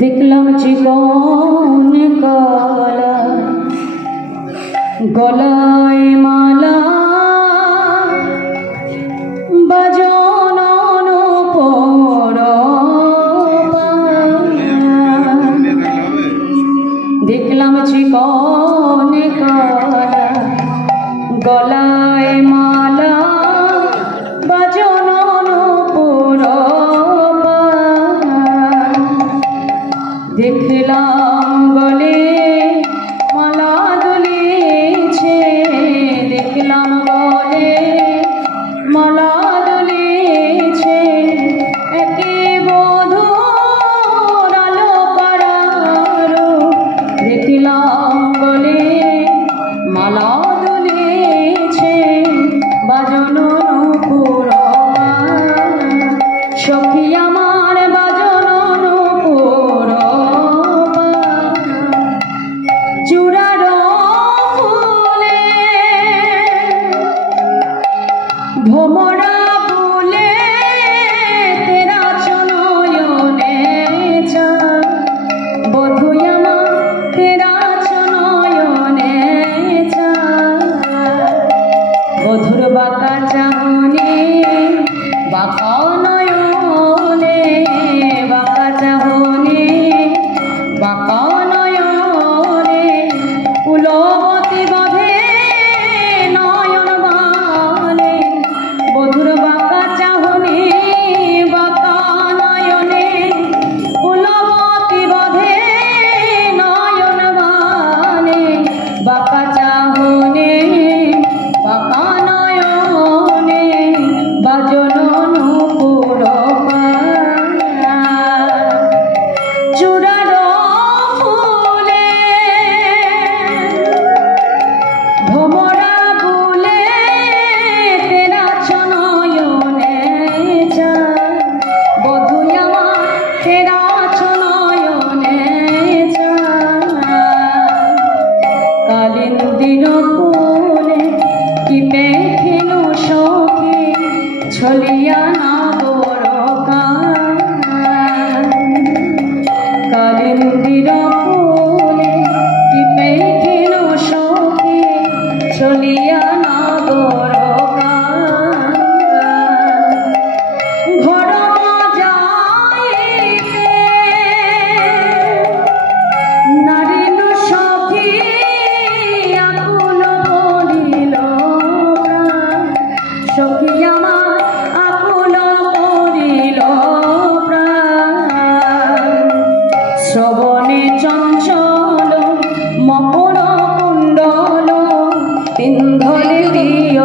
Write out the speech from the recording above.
দেখলাম জীবন কালা গলায় মালা বাজন পর দেখলাম জীবন কালা গলায় মালা বাজন পর দেখলাম গলে মালা দুলিছে দেখলাম গলে মালা দুলিছে একে বধূর আলো পাড়ারো দেখলাম গলে মালা দুলিছে বাজন নূপুর সখী আমার বাজন নূপুর চূড়ার ফুলে ভোমরা ফুলে তেরা চনয়নে বধূ আমার তেরা চনয়নে বধুর বাঁকা চাহনি বাঁকা নয়নে বাঁকা চাহনি বাঁকা নয়নে কুলবতী বধে নয়ন বানে বধুর বাঁকা চাহনি বাঁকা নয়নে কুলবতী বধে নয়ন বানে বাঁকা চাহনি বাঁকা নয়নে বাজন নূপুর চূড়ার ফুলে ভোমরা ফুলে তেরা চনয়নে বধূ আমার তেরা চনয়নে কালিন্দির ফুলে কি পেখিল সখী ছলিয়া না বরকা কালিন্দির ফুলে কি পেখিল সখী ছলিয়া না বরকা ঘর যাইতে নারীন সখী আকুল বলিল সখী আমার আকুল করিল শ্রবণে চঞ্চল মকর কুণ্ডল পিন্ধলে দিয়